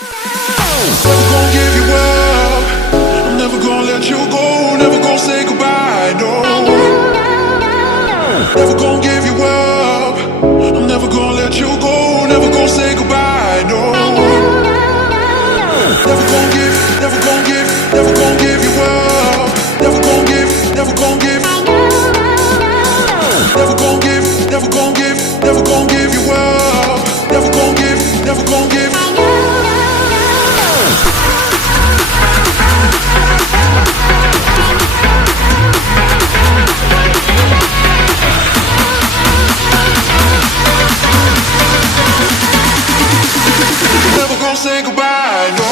Never gonna give you up. I'm never gonna let you go. Never gonna say goodbye, no. Never gonna give you up. I'm never gonna let you go. Never gonna say goodbye, no. Never gonna give, never gonna give, never gonna give you up. Never gonna give, never gonna give. Never gonna give, never gonna give, never gonna give you up. Never gonna give, never gonna give. Never gonna say goodbye, no.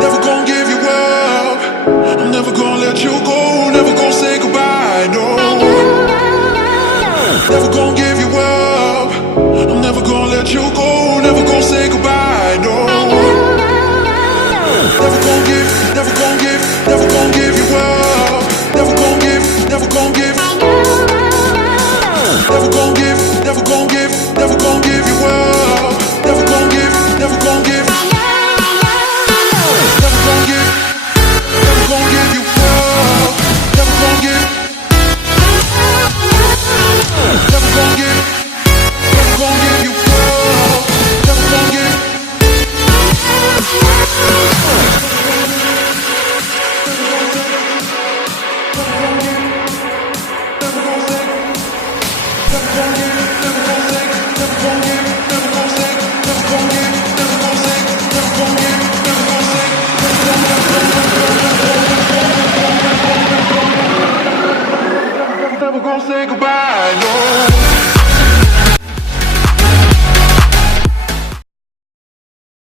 Never gonna give you up. I'm never gonna let you go. Never gonna say goodbye, no. Never gonna give you up. I'm never gonna let you go. Never gonna say goodbye, no. Never gonna give, never gonna give, never gonna give you up. Never gonna give, never gonna give. Never gonna give, never gonna give, never gonna give you up. Never gonna give, never gonna give. Never gonna give, never gonna give you up. Never gonna give, never gonna give, never gonna give you up. Never gonna give. Never gonna say goodbye.